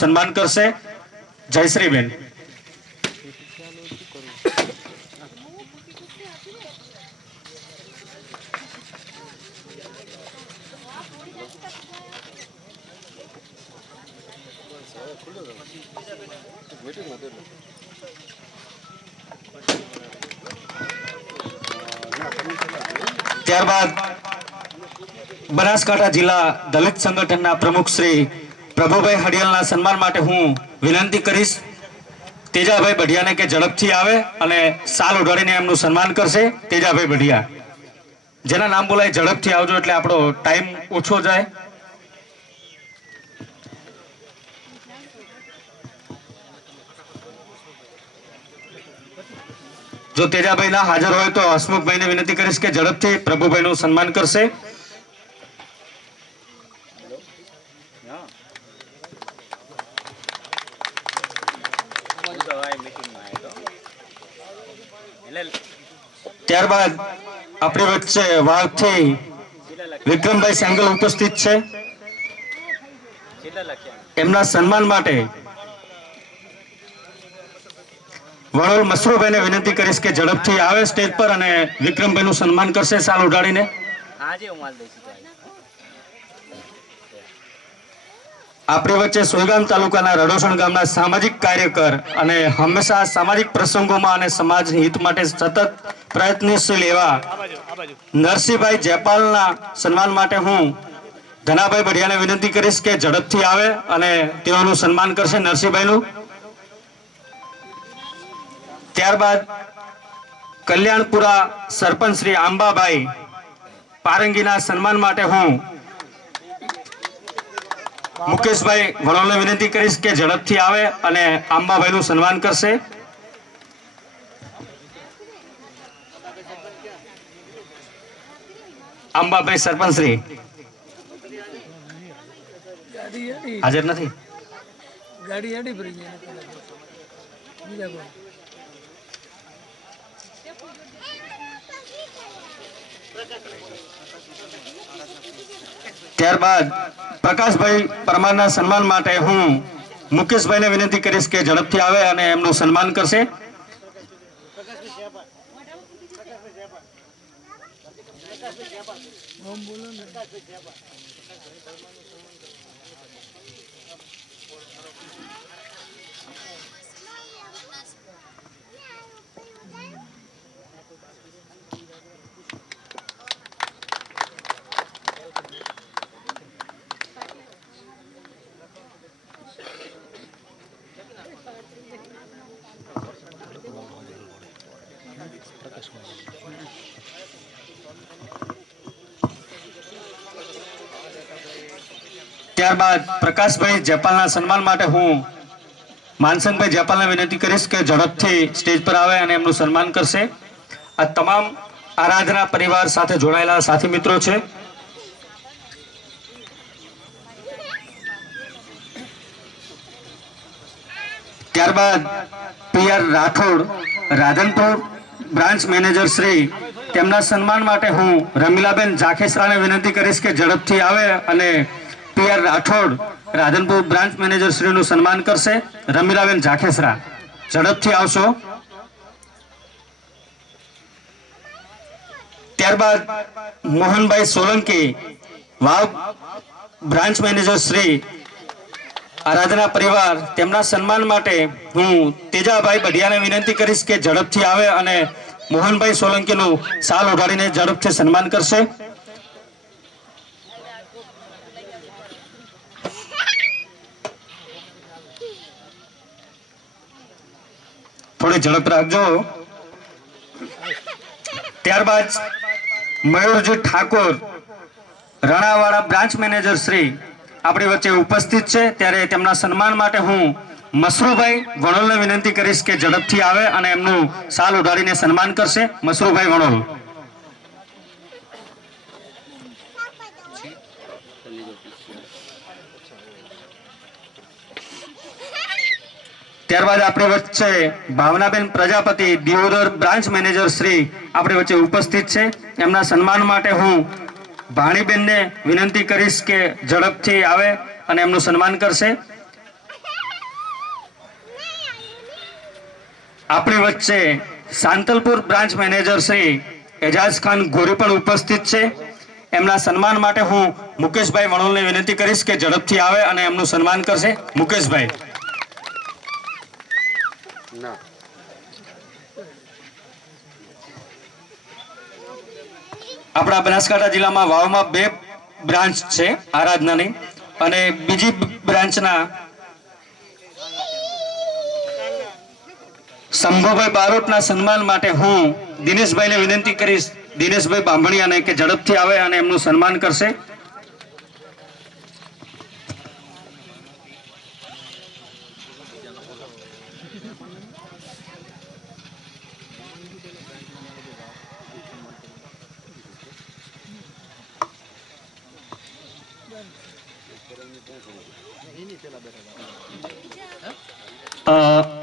સન્માન કરશે જયશ્રીબેન। ત્યારબાદ બનાસકાંઠા જિલ્લા દલિત સંગઠનના પ્રમુખ શ્રી પ્રભુભાઈ હડિયાલના સન્માન માટે હું વિનંતી કરીશ તેજાભાઈ બઢિયાને કે ઝડપથી આવે અને સાલ ઉડાડીને એમનું સન્માન કરશે તેજાભાઈ બઢિયા। જેના નામ બોલાય ઝડપથી આવજો એટલે આપણો ટાઈમ ઓછો જાય। જો તેજાભાઈ ના હાજર હોય તો હસમુખભાઈને વિનંતી કરીશ કે ઝડપથી પ્રભુભાઈનું સન્માન કરશે। ત્યારબાદ આપણી વચ્ચે વાવથી વિક્રમભાઈ સેંગલ ઉપસ્થિત છે। એમના સન્માન માટે વડોલ મસરૂભાઈને વિનંતી કરીશ કે ઝડપથી આવે સ્ટેજ પર અને વિક્રમભાઈનું સન્માન કરશે સાલ ઉડાડીને। આપણી વચ્ચે સોયગામ તાલુકાના રડોસણ ગામના સામાજિક કાર્યકર અને હંમેશા સામાજિક પ્રસંગોમાં અને સમાજ હિત માટે સતત પ્રયત્નશીલ એવા નરસિંહભાઈ જયપાલના સન્માન માટે હું ધનાભાઈ બઢિયાને વિનંતી કરીશ કે ઝડપથી આવે અને તેઓનું સન્માન કરશે નરસિંહભાઈનું। ત્યારબાદ કલ્યાણપુરા સરપંચ શ્રી આંબાભાઈ પારંગીના સન્માન માટે હું મુકેશભાઈ વડોલને વિનંતી કરીશ કે ઝડપથી આવે અને આંબાભાઈનું સન્માન કરશે। આંબાભાઈ સરપંચ શ્રી હાજર નથી। ત્યારબાદ પ્રકાશભાઈ પરમારના સન્માન માટે હું મુકેશભાઈને વિનંતી કરીશ કે ઝડપથી આવે અને એમનું સન્માન કરશે। ત્યારબાદ પ્રકાશભાઈ જયપાલના સન્માન માટે હું માનસંગભાઈ જયપાલને વિનંતી કરીશ કે ઝડપથી સ્ટેજ પર આવે અને એમનું સન્માન કરશે। આ તમામ આરાધના પરિવાર સાથે જોડાયેલા સાથી મિત્રો છે। ત્યારબાદ PR Rathod Radhanpur branch manager Shri તેમના સન્માન માટે હું રમીલાબેન જાખેસરાને વિનંતી કરીશ કે ઝડપથી આવે અને PR Rathod Radhanpur branch manager શ્રીનું સન્માન કરશે। રમીલાબેન જાખેસરા ઝડપથી આવશો। ત્યારબાદ મોહનભાઈ સોલંકી વાવ બ્રાન્ચ મેનેજર શ્રી આરાધના પરિવાર તેમના સન્માન માટે હું તેજાભાઈ બઢિયાને વિનંતી કરીશ કે ઝડપથી આવે અને મોહનભાઈ સોલંકીનું સાલ ઉડાડીને ઝડપથી સન્માન કરશે। થોડી ઝડપ રાખજો। ત્યારબાદ મયુરજી ઠાકોર રણાવાડા બ્રાન્ચ મેનેજર શ્રી આપણી વચ્ચે ઉપસ્થિત છે ત્યારે તેમના સન્માન માટે હું મસરૂભાઈ વણોલને વિનંતી કરીશ કે ઝડપથી આવે અને એમનું સાલ ઉડાડીને સન્માન કરશે। મસરૂભાઈ વણોલ। ત્યારબાદ આપણી વચ્ચે ભાવનાબેન પ્રજાપતિ દિયોદર બ્રાન્ચ મેનેજર શ્રી આપણી વચ્ચે ઉપસ્થિત છે। એમના સન્માન માટે હું ભાણીબેનને વિનંતી કરીશ કે ઝડપથી આવે અને એમનું સન્માન કરશે। આપણી વચ્ચે સાંતલપુર બ્રાન્ચ મેનેજર શ્રી એજાઝ ખાન ગોરી પણ ઉપસ્થિત છે. એમના સન્માન માટે હું મુકેશભાઈ વણોલને વિનંતી કરીશ કે ઝડપથી આવે અને એમનું સન્માન કરશે. મુકેશભાઈ. આપણા બનાસકાંઠા જિલ્લામાં વાવમાં 2 બ્રાન્ચ છે આરાધનાની, અને બીજી બ્રાન્ચના શંભુભાઈ બારોટના સન્માન માટે હું દિનેશભાઈને વિનંતી કરીશ, દિનેશભાઈ બાંભણિયાને, કે ઝડપથી આવે અને એમનું સન્માન કરશે.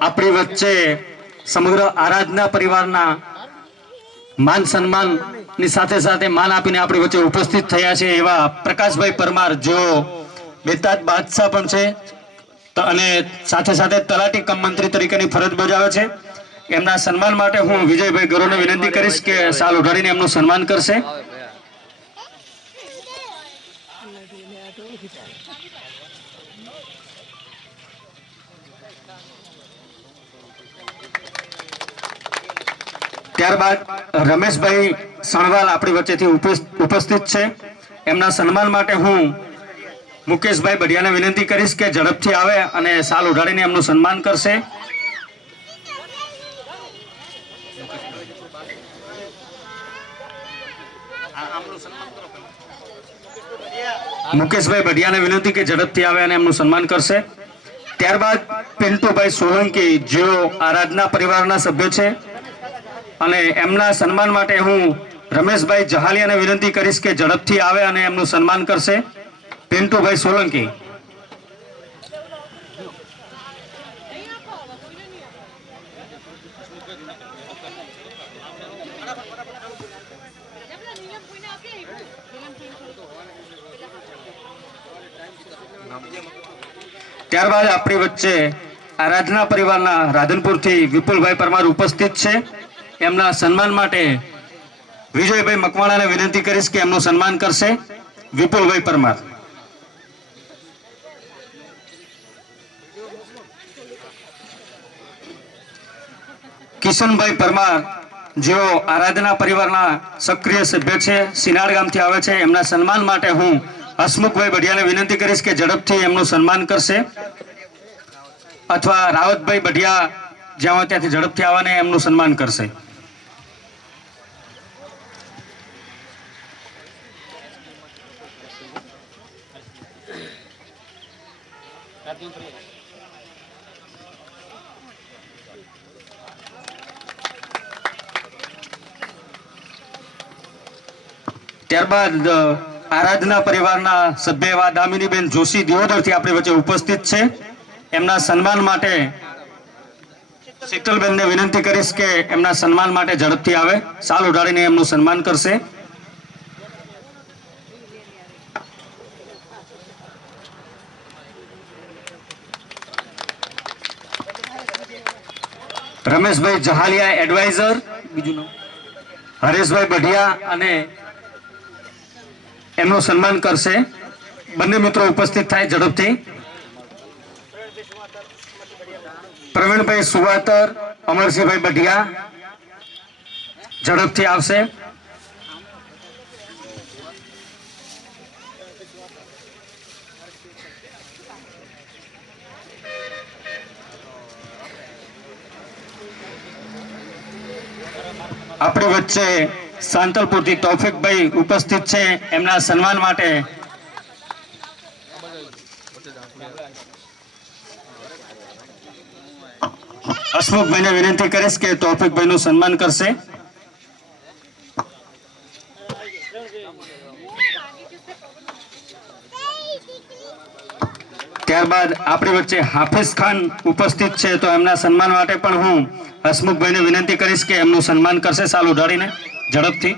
આપણી વચ્ચે સમગ્ર આરાધના પરિવારના માન સન્માનની સાથે સાથે માન આપીને આપણી વચ્ચે ઉપસ્થિત થયા છે એવા પ્રકાશભાઈ પરમાર, જેઓ બેતાજ બાદશાહ પણ છે અને સાથે સાથે તલાટી કમ મંત્રી તરીકેની ફરજ બજાવે છે. એમના સન્માન માટે હું વિજયભાઈ ગરોને વિનંતી કરીશ કે શાલ ઉઢાડીને એમનું સન્માન કરશે. ત્યારબાદ રમેશભાઈ સણવાલ આપણી વચ્ચેથી ઉપસ્થિત છે. એમના સન્માન માટે હું મુકેશભાઈ બઢિયાને વિનંતી કરીશ કે ઝડપથી આવે અને શાલ ઉઢાડીને એમનું સન્માન કરશે. મુકેશભાઈ બઢિયાને વિનંતી કે ઝડપથી આવે અને એમનું સન્માન કરશે. ત્યારબાદ પિન્ટુભાઈ સોલંકી, જેઓ આરાધના પરિવારના સભ્ય છે, અને એમના સન્માન માટે હું રમેશભાઈ જહાલિયાને વિનંતી કરીશ કે ઝડપથી આવે અને એમનું સન્માન કરશે. પિન્ટુભાઈ સોલંકી. ત્યારબાદ આપણી વચ્ચે આરાધના પરિવારના રાધનપુરથી વિપુલભાઈ પરમાર ઉપસ્થિત છે. એમના સન્માન માટે વિજયભાઈ મકવાણાને વિનંતી કરીશ કે એમનું સન્માન કરશે. વિપુલભાઈ પરમાર. કિશનભાઈ પરમાર, જેઓ આરાધના પરિવારના સક્રિય સભ્ય છે, સિનાડ ગામથી આવે છે, એમના સન્માન માટે હું હસમુખભાઈ બઢિયાને વિનંતી કરીશ કે ઝડપથી એમનું સન્માન કરશે, અથવા રાવતભાઈ બઢિયા જ્યાં હોય ત્યાંથી ઝડપથી આવવાને એમનું સન્માન કરશે. ત્યારબાદ આરાધના પરિવારના સભ્ય એવા દામિનીબેન જોશી દિયોદરથી આપણી વચ્ચે ઉપસ્થિત છે. એમના સન્માન માટે શીતલબેનને વિનંતી કરીશ કે એમના સન્માન માટે ઝડપથી આવે, શાલ ઉઢાડીને એમનું સન્માન કરશે. રમેશભાઈ જહાલિયા એડવાઇઝર, બીજું નામ હરેશભાઈ બઢિયા, અને એમનું સન્માન કરશે. બંને મિત્રો ઉપસ્થિત થાય ઝડપથી. પ્રવીણભાઈ સુવાતર, અમરસિંહભાઈ બઢિયા ઝડપથી આવશે. આપણી વચ્ચે સાંતલપુરથી તૌફિકભાઈ ઉપસ્થિત છે. એમના સન્માન માટે હસમુખભાઈને વિનંતી કરીશ કે તૌફિકભાઈનું સન્માન કરશે. ત્યારબાદ આપણી વચ્ચે હાફિઝ ખાન ઉપસ્થિત છે, તો એમના સન્માન માટે પણ હું હસમુખભાઈને વિનંતી કરીશ કે એમનું સન્માન કરશે શાલ ઉઢાડીને ઝડપથી.